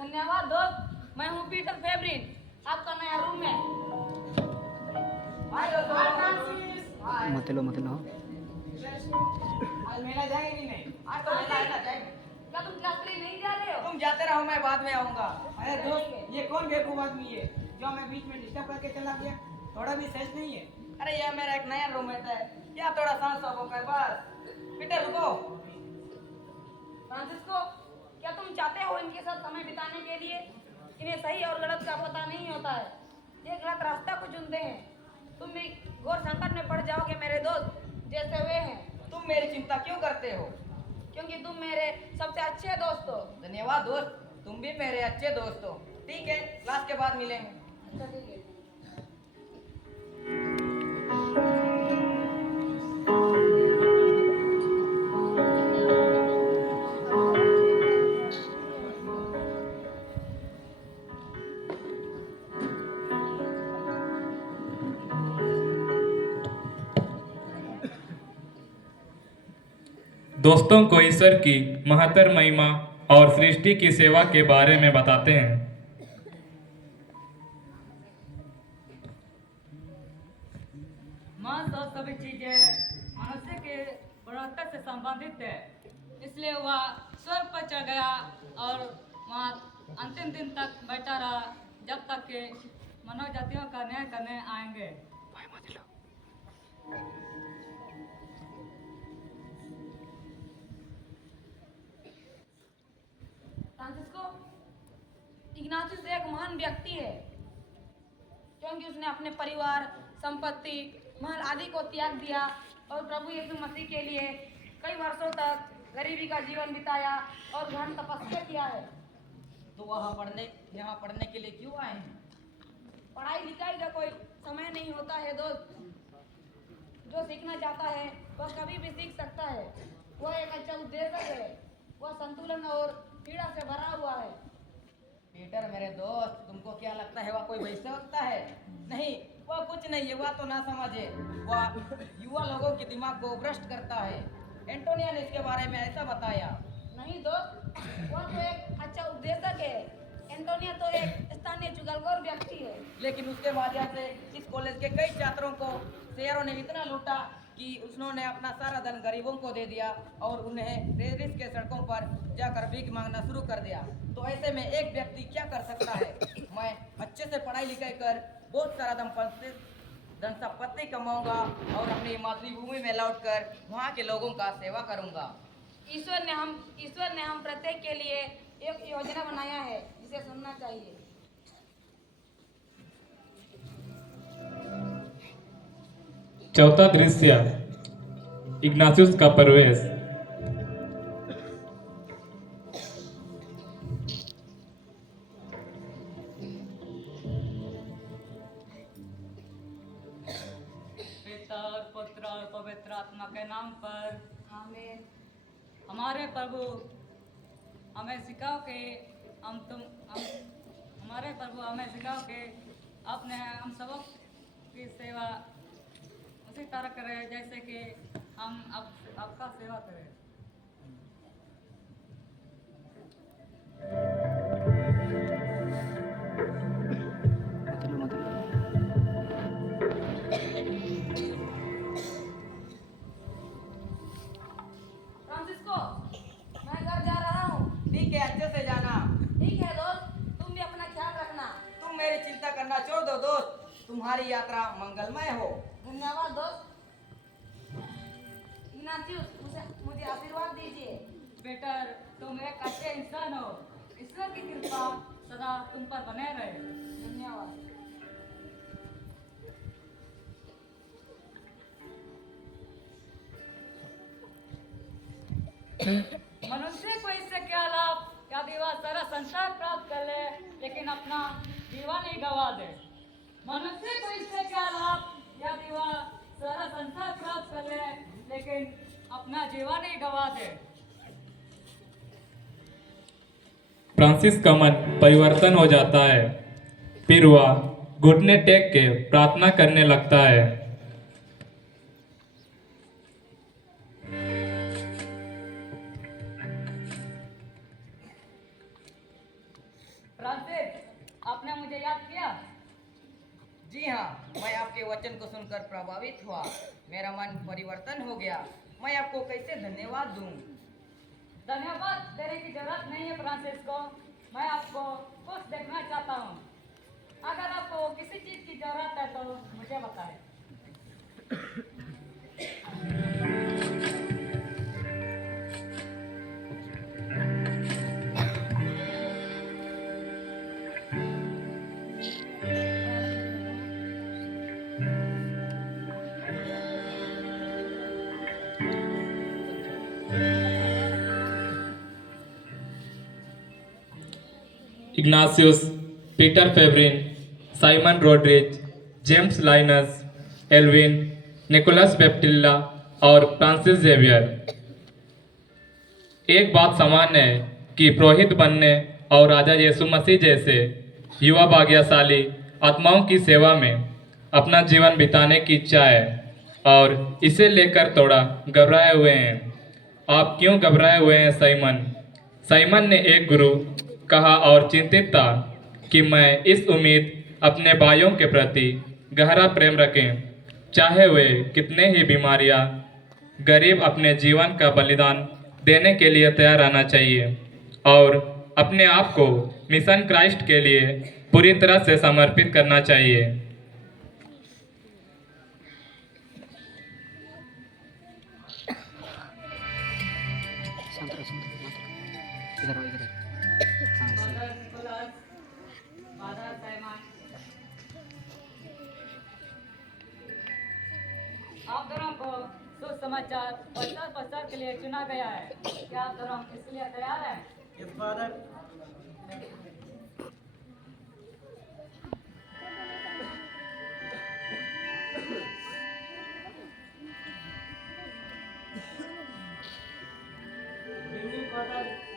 धन्यवाद दोस्त। मैं हूँ पीटर फेब्रिन, आपका नया रूम है। मत लो आज मेला जाएंगे कि नहीं? आज तो मेला है ना, जाएंगे। क्या तुम क्लास के लिए नहीं जा रहे हो? तुम जाते रहो, मैं बाद में आऊंगा। अरे दोस्त, ये कौन बेवकूफ आदमी है जो हमें बीच में डिस्टर्ब करके चला गया? थोड़ा भी सेंस नहीं है। अरे ये मेरा एक नया रूममेट है, क्या थोड़ा सांस हो कर बस। पीटर रुको। फ्रांसिस्को, क्या तुम चाहते हो इनके साथ समय बिताने के लिए? इन्हें सही और गलत का पता नहीं होता है, ये गलत रास्ता को चुनते हैं। तुम भी घोर संकट में पड़ जाओगे मेरे दोस्त, जैसे वे हैं। तुम मेरी चिंता क्यों करते हो? क्योंकि तुम मेरे सबसे अच्छे दोस्त हो। धन्यवाद दोस्त, तुम भी मेरे अच्छे दोस्त हो। ठीक है, क्लास के बाद मिलेंगे। अच्छा ठीक है। दोस्तों को ईश्वर की महत्तर महिमा और सृष्टि की सेवा के बारे में बताते हैं। मांस और सभी चीजें मनुष्य के बढ़ोत्तर से संबंधित है, इसलिए वह स्वर्ग पर चढ़ गया और वहाँ अंतिम दिन तक बैठा रहा जब तक कि मानव जातियों का न्याय करने आएंगे। फ्रांसिस्को, इग्नातियस एक महान व्यक्ति है, क्योंकि उसने अपने परिवार, संपत्ति, महल आदि को त्याग दिया और प्रभु यीशु मसीह के लिए कई वर्षों तक गरीबी का जीवन बिताया और गहन तपस्या किया है। तो यहाँ पढ़ने के लिए क्यों आए हैं? पढ़ाई लिखाई का कोई समय नहीं होता है दोस्त। जो सीखना चाहता है वह कभी भी सीख सकता है। वह एक अच्छा उद्देश्य है, वह संतुलन और पीड़ा से भरा हुआ है। पीटर मेरे दोस्त, तुमको क्या लगता है वह कोई वैसा होता है? नहीं, वह कुछ नहीं है, वह तो ना समझे। वह युवा लोगों के दिमाग को भ्रष्ट करता है। एंटोनिया ने इसके बारे में ऐसा बताया। नहीं दोस्त, वह तो एक अच्छा उद्देश्य है। एंटोनिया तो एक स्थानीय चुगलखोर व्यक्ति है। लेकिन उसके वजह से इस कॉलेज के कई छात्रों को शेयरों ने इतना लूटा कि उन्होंने अपना सारा धन गरीबों को दे दिया और उन्हें रेरिस के सड़कों पर जाकर भीख मांगना शुरू कर दिया। तो ऐसे में एक व्यक्ति क्या कर सकता है? मैं अच्छे से पढ़ाई लिखाई कर बहुत सारा धन संपत्ति कमाऊंगा और अपनी मातृभूमि में लौटकर वहाँ के लोगों का सेवा करूंगा। ईश्वर ने हम प्रत्येक के लिए एक योजना बनाया है, जिसे सुनना चाहिए। चौथा दृश्य, इग्नातियस का प्रवेश। पिता और पुत्र और पवित्र आत्मा के नाम पर आमीन। हमारे प्रभु हमें सिखाओ कि हमारे प्रभु हमें सिखाओ कि अपने हम सबक की सेवा उसी तरह करें जैसे कि हम आपका सेवा करें। मत लो फ्रांसिस्को, मैं घर जा रहा हूँ। ठीक है, अच्छे से जाना। ठीक है दोस्त, तुम भी अपना ख्याल रखना। तुम मेरी चिंता करना छोड़ दो दोस्त, तुम्हारी यात्रा मंगलमय हो। धन्यवाद दोस्त। इग्नातियस, मुझे आशीर्वाद दीजिए। बेटर, तुम एक अच्छे इंसान हो। ईश्वर की कृपा सदा तुम पर बने रहे। धन्यवाद। मनुष्य को इससे क्या लाभ यदि वह सारा संसार प्राप्त कर ले लेकिन अपना जीवन ही गवा दे। मनुष्य को इससे क्या लाभ यदि वह सारा संसार प्राप्त कर ले लेकिन अपना जीवन ही गवा दे। फ्रांसिस का मन परिवर्तन हो जाता है, फिर वह घुटने टेक के प्रार्थना करने लगता है। फ्रांसिस, आपने मुझे याद किया? जी हाँ, मैं आपके वचन को सुनकर प्रभावित हुआ। मेरा मन परिवर्तन हो गया। मैं आपको कैसे धन्यवाद दूं? धन्यवाद देने की जरूरत नहीं है फ्रांसिस को। मैं आपको खुश देखना चाहता हूँ। अगर आपको किसी चीज की जरूरत है तो मुझे बताएं। इग्नासियस, पीटर फेब्रिन, Simon Rodrigues, James Linus, Alvin, Nicholas बेप्टिल्ला और फ्रांसिस जेवियर। एक बात समान है कि पुरोहित बनने और राजा यीशु मसीह जैसे युवा भाग्यशाली आत्माओं की सेवा में अपना जीवन बिताने की इच्छा है और इसे लेकर थोड़ा घबराए हुए हैं। आप क्यों घबराए हुए हैं साइमन? साइमन ने एक गुरु कहा और चिंतित था कि मैं इस उम्मीद अपने भाइयों के प्रति गहरा प्रेम रखें, चाहे वे कितने ही बीमारियां गरीब अपने जीवन का बलिदान देने के लिए तैयार रहना चाहिए और अपने आप को मिशन क्राइस्ट के लिए पूरी तरह से समर्पित करना चाहिए। शांत रहो, शांत रहो, इधर आओ, इधर आओ। हाँ, सही। फादर निकोलस, फादर साइमन, आप दोनों को सुसमाचार प्रचार के लिए चुना गया है। क्या आप दोनों इसके लिए तैयार हैं? Yes father.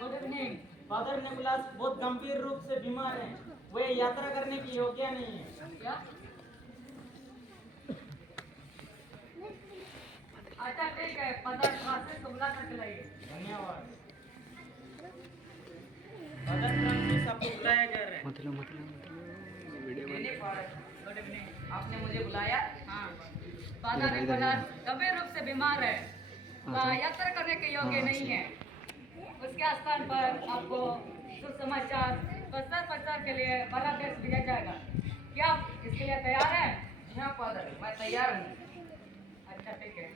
Good evening. Father Nicholas बहुत गंभीर रूप से बीमार हैं। वे यात्रा करने की योग्य नहीं है। क्या? अच्छा ठीक है, फादर फ्रांसिस को बुला करके लाइए। धन्यवाद। फादर फ्रांसिस आपको बुलाया जा रहा है। मत लो, मत लो, मत लो, वीडियो बंद। नहीं फादर, गुड इवनिंग। आपने मुझे बुलाया? हाँ, फादर निकोलस गंभीर रूप से बीमार है, यात्रा करने के योग्य नहीं है। उसके स्थान पर आपको सुसमाचार प्रचार के लिए बांग्लादेश भेजा जाएगा। क्या आप इसके लिए तैयार हैं? जी हाँ फादर, मैं तैयार हूँ। अच्छा ठीक है।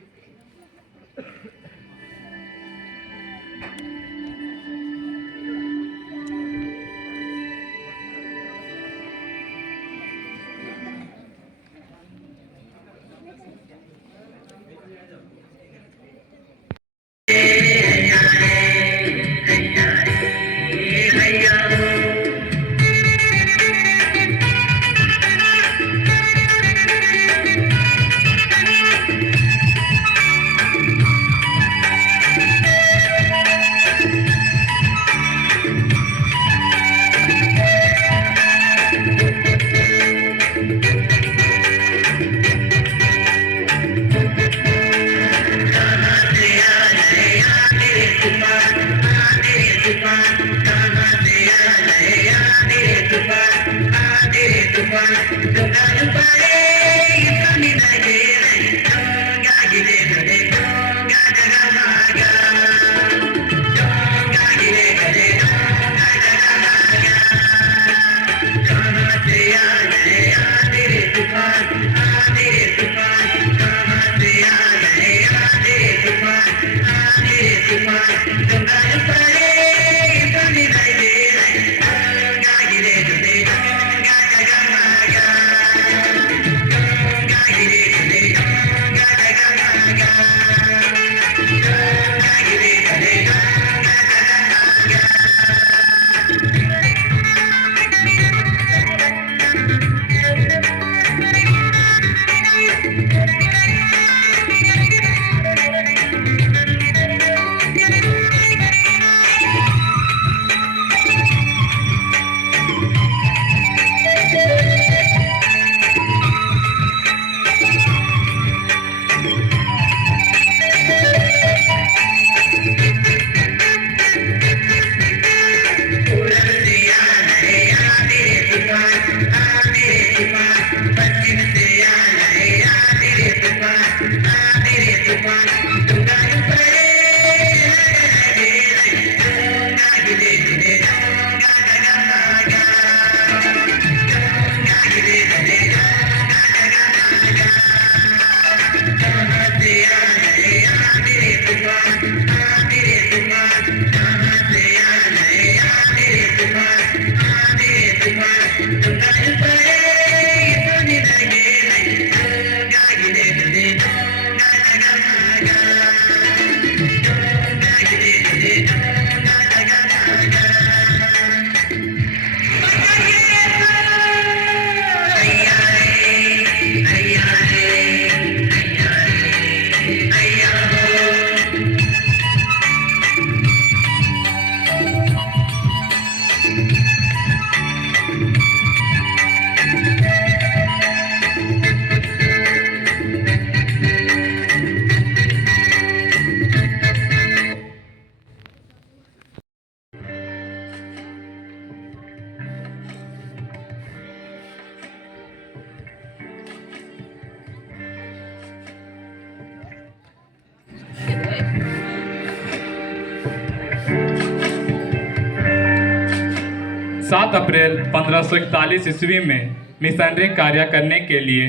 7 अप्रैल 1541 ईस्वी में मिशनरी कार्य करने के लिए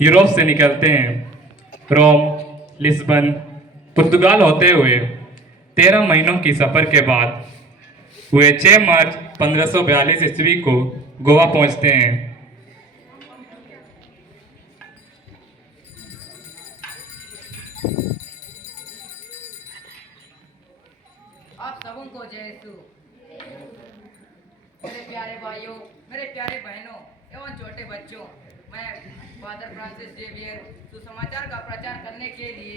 यूरोप से निकलते हैं। रोम, लिस्बन, पुर्तगाल होते हुए 13 महीनों की सफर के बाद वे 6 मार्च 1542 ईस्वी को गोवा पहुंचते हैं। आप सबों को जय यीशु। मेरे प्यारे भाइयों, मेरे प्यारे बहनों एवं छोटे बच्चों, मैं फादर फ्रांसिस जेवियर सुसमाचार का प्रचार करने के लिए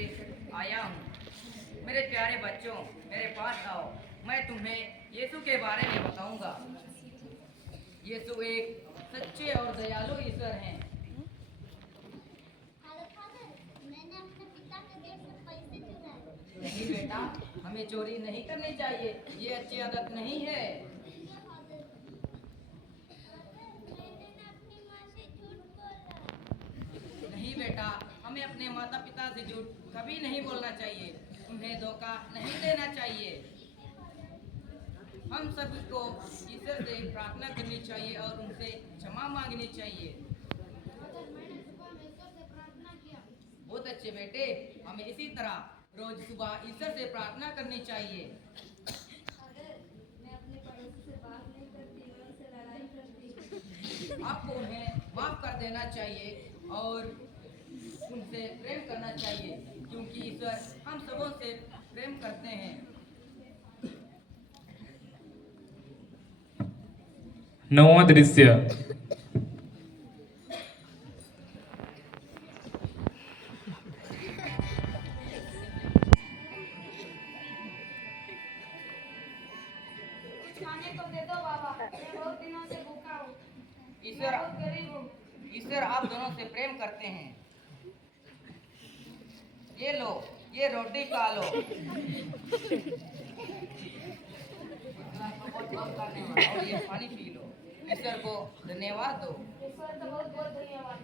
आया हूँ। मेरे प्यारे बच्चों, मेरे पास आओ, मैं तुम्हें यीशु के बारे में बताऊंगा। यीशु एक सच्चे और दयालु ईश्वर हैं। नहीं बेटा, हमें चोरी नहीं करनी चाहिए, ये अच्छी आदत नहीं है। नहीं बेटा, हमें अपने माता पिता से झूठ कभी नहीं बोलना चाहिए, उन्हें धोखा नहीं देना चाहिए। हम सभी को ईश्वर से प्रार्थना करनी चाहिए और उनसे क्षमा मांगनी चाहिए। बहुत अच्छे बेटे, हमें इसी तरह रोज सुबह ईश्वर से प्रार्थना करनी चाहिए। आपको उन्हें माफ कर देना चाहिए और उनसे प्रेम करना चाहिए, क्योंकि ईश्वर हम सबों से प्रेम करते हैं। 9वां दृश्य। खाने को दे दो बाबा, मैं बहुत दिनों से भूखा हूँ। ईश्वर बहुत गरीब हूँ। ईश्वर आप दोनों से प्रेम करते हैं। ये लो, ये रोटी खा लो। और ये पानी पी लो। ईश्वर को धन्यवाद दो। ईश्वर का बहुत बहुत धन्यवाद।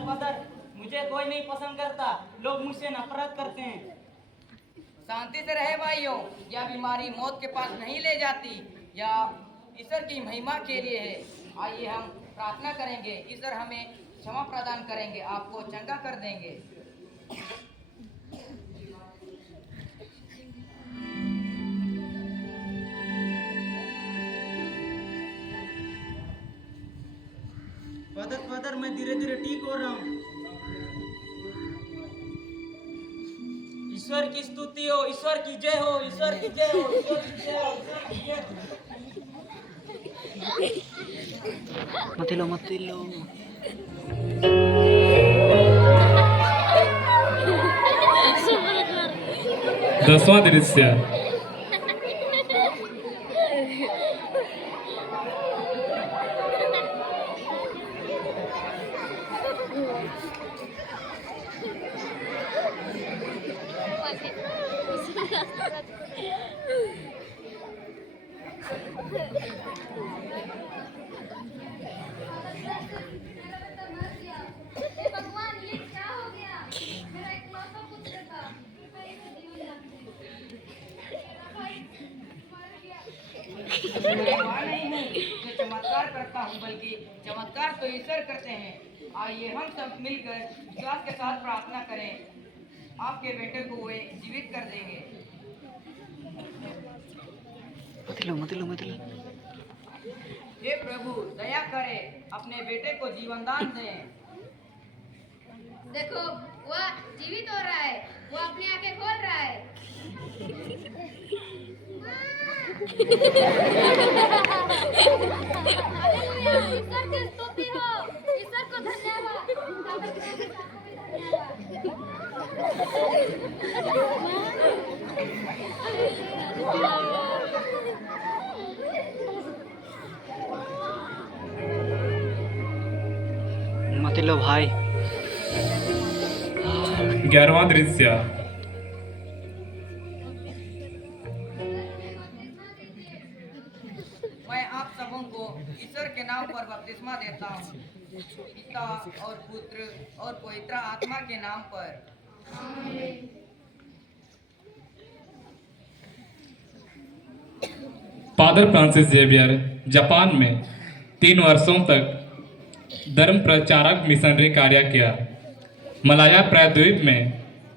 फादर, मुझे कोई नहीं पसंद करता, लोग मुझसे नफरत करते हैं। शांति से रहे भाइयों, यह बीमारी मौत के पास नहीं ले जाती, यह ईश्वर की महिमा के लिए है। आइए हम प्रार्थना करेंगे, ईश्वर हमें क्षमा प्रदान करेंगे, आपको चंगा कर देंगे। फादर, मैं धीरे धीरे ठीक हो रहा हूँ। ईश्वर की स्तुति हो, ईश्वर की जय हो, ईश्वर की जय हो, ईश्वर की जय हो, ईश्वर की जय हो। मत लो। 10वां दृश्य। भगवान, ये क्या हो गया? मेरा इकलौता पुत्र था, कृपया इसे जीवन दान दे। मैं वहाँ नहीं हूँ जो चमत्कार करता हूँ, बल्कि चमत्कार तो ईश्वर करते हैं। आइए हम सब मिलकर विश्वास के साथ प्रार्थना करें। आपके बेटे को वे जीवित कर देंगे। मत लो। हे प्रभु, दया करें, अपने बेटे को जीवन दान दें। देखो, वह जीवित हो रहा है, वो अपनी आंखें खोल रहा है। हालेलुया, ईश्वर की स्तुति हो, ईश्वर को धन्यवाद। मत लो भाई। 11वां दृश्य। मैं आप सबों को ईश्वर के नाम पर बपतिस्मा देता हूँ, पिता और पुत्र और पवित्र आत्मा के नाम पर। फादर फ्रांसिस जेवियर जापान में 3 वर्षों तक धर्म प्रचारक मिशनरी कार्य किया। मलाया प्रायद्वीप में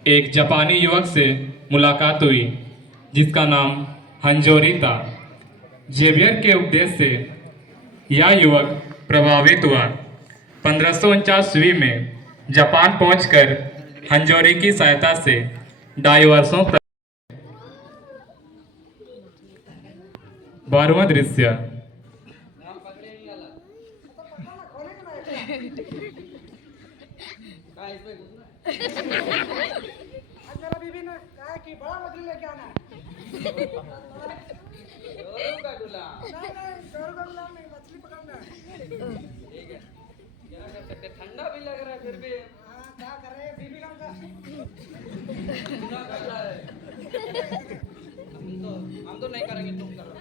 एक जापानी युवक से मुलाकात हुई जिसका नाम हंजोरी था। जेवियर के उपदेश से यह युवक प्रभावित हुआ। 1549 में जापान पहुंचकर हंजोरी की सहायता से 2.5 वर्षों तक। 12वां दृश्य। मेरा बीबी ने कहा कि बड़ा मछली लेके आना है। जोरू का दूल्हा। नहीं, जोरू का गुलाम नहीं, मछली पकड़ना है। ठीक है, क्या कर सकते, ठंडा भी लग रहा है फिर भी। हाँ, क्या कर रहे हैं बीबी लोग का? गुनाह कर रहा है। हम तो नहीं करेंगे, तुम करो।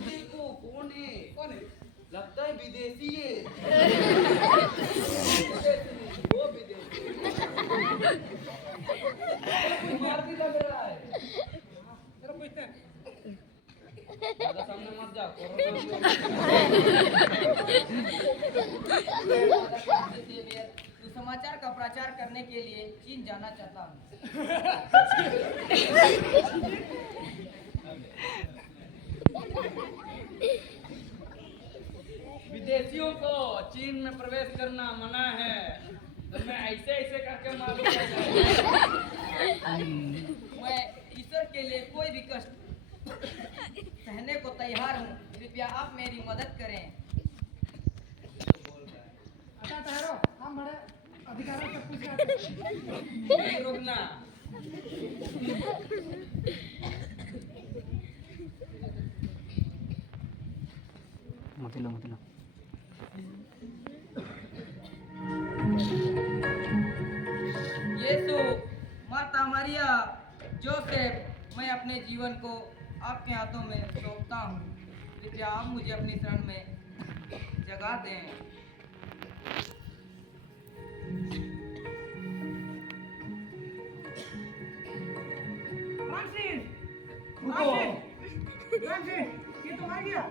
देखो कौन है? लगता है विदेशी है। वो विदेशी बीमार भी लग रहा है। चलो पूछते हैं। ज्यादा सामने मत जाओ, सुसमाचार का प्रचार करने के लिए चीन जाना चाहता हूँ। विदेशियों को चीन में प्रवेश करना मना है, तो मैं ऐसे ऐसे करके मालूम कर मैं ईश्वर के लिए कोई भी कष्ट सहने को तैयार हूँ। कृपया आप मेरी मदद करें। अच्छा ठहरो, हम बड़े अधिकारों से पूछ रहे हैं। नहीं रुकना। मत लो। यीशु, माता मरिया, जोसेफ, मैं अपने जीवन को आपके हाथों में सौंपता हूँ। कृपया आप मुझे अपनी शरण में जगा दें। फ्रांसिस, ये तो आ गया।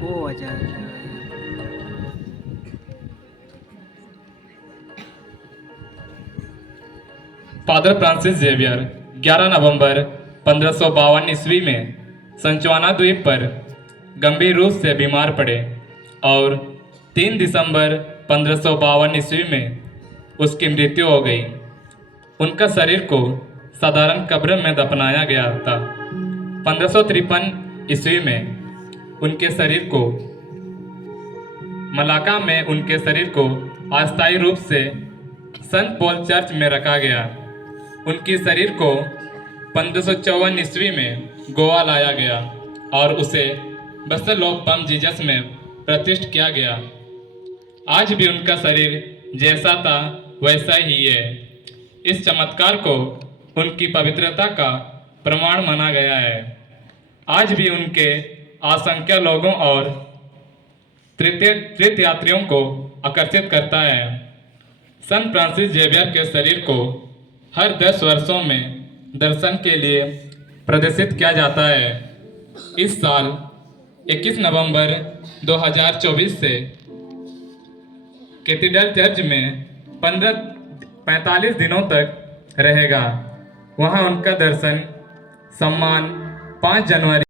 ओ अच्छा। फादर फ्रांसिस जेवियर 11 नवंबर 1552 ईस्वी में संचवाना द्वीप पर गंभीर रूप से बीमार पड़े और 3 दिसंबर 1552 ईस्वी में उसकी मृत्यु हो गई। उनका शरीर को साधारण कब्र में दफनाया गया था। 1553 ईस्वी में उनके शरीर को मलाका में उनके शरीर को अस्थायी रूप से संत पॉल चर्च में रखा गया। उनकी शरीर को 1554 ईस्वी में गोवा लाया गया और उसे बसल ऑफ बम जीसस में प्रतिष्ठित किया गया। आज भी उनका शरीर जैसा था वैसा ही है। इस चमत्कार को उनकी पवित्रता का प्रमाण माना गया है। आज भी उनके असंख्य लोगों और तीर्थयात्रियों को आकर्षित करता है। सन फ्रांसिस जेवियर के शरीर को हर 10 वर्षों में दर्शन के लिए प्रदर्शित किया जाता है। इस साल 21 नवंबर 2024 से कैथीड्रल चर्च में 45 दिनों तक रहेगा। वहां उनका दर्शन सम्मान 5 जनवरी